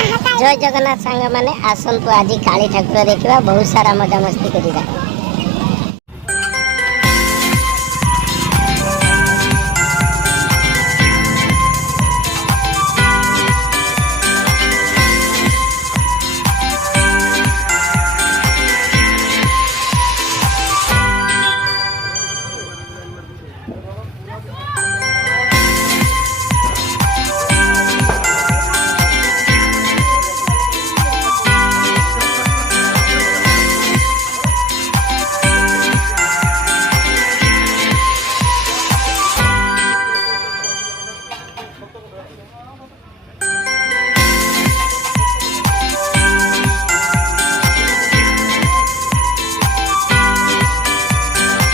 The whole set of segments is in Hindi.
जय जगन्नाथ सांग माने आसंतु आज काली ठाकुर देखा बहुत सारा मजा मस्ती करिबा।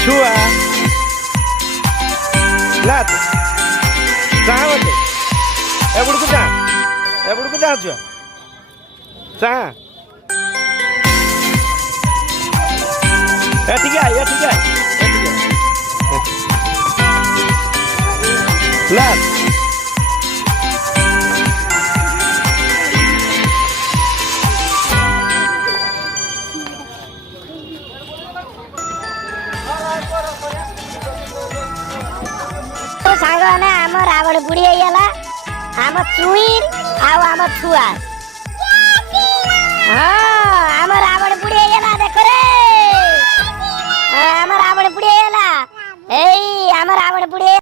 छुआ लात कहाँ बचे एबुड़को जा छुआ चाह ठीक है लात सांग ने आम रावण बुढ़ी होगला आम चुई आम छुआ हाँ आम रावण बुढ़ी होगला देख रे आम रावण बुढ़ी होगला आम रावण बुढ़ी।